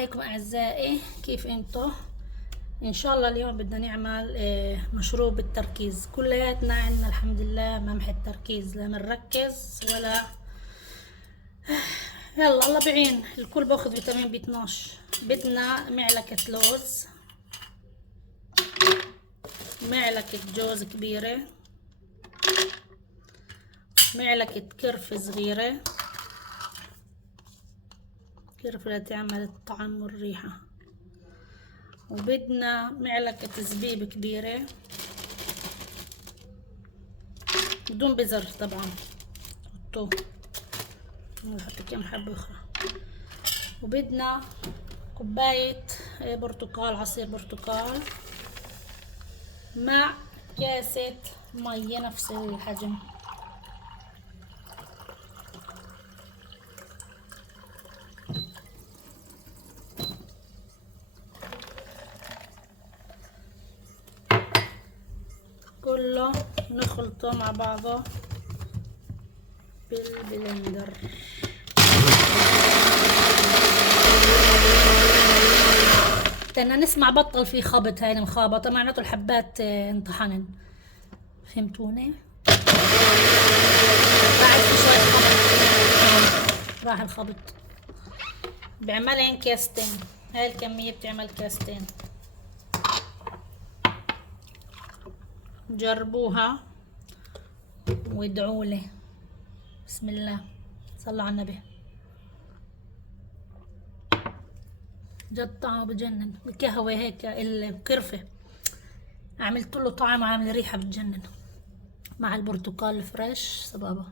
عليكم اعزائي، كيف انتو؟ ان شاء الله اليوم بدنا نعمل مشروب التركيز. كلياتنا عندنا الحمد لله ممح التركيز، لا منركز ولا يلا الله بعين. الكل باخذ فيتامين بي 12. بدنا معلقة لوز، معلقة جوز كبيرة، معلقة كرفة صغيرة، كرفة تعمل الطعم والريحة، وبدنا معلقة زبيب كبيرة بدون بزر طبعا، حطوه نحط كم حبة أخرى، وبدنا كوباية برتقال، عصير برتقال، مع كاسة مية نفس الحجم. كله نخلطه مع بعضه بالبلندر. بدنا نسمع بطل في خبط، هاي المخابطة معناته الحبات انطحنن، فهمتوني؟ بعد في شوية خبط راح الخبط. بعملين كاستين، هاي الكمية بتعمل كاستين، جربوها وادعولي. بسم الله، صلوا على النبي. جد طعمه بجنن. القهوة هيك الكرفة عملت له طعم وعامل ريحة بتجنن، مع البرتقال الفريش صبابة.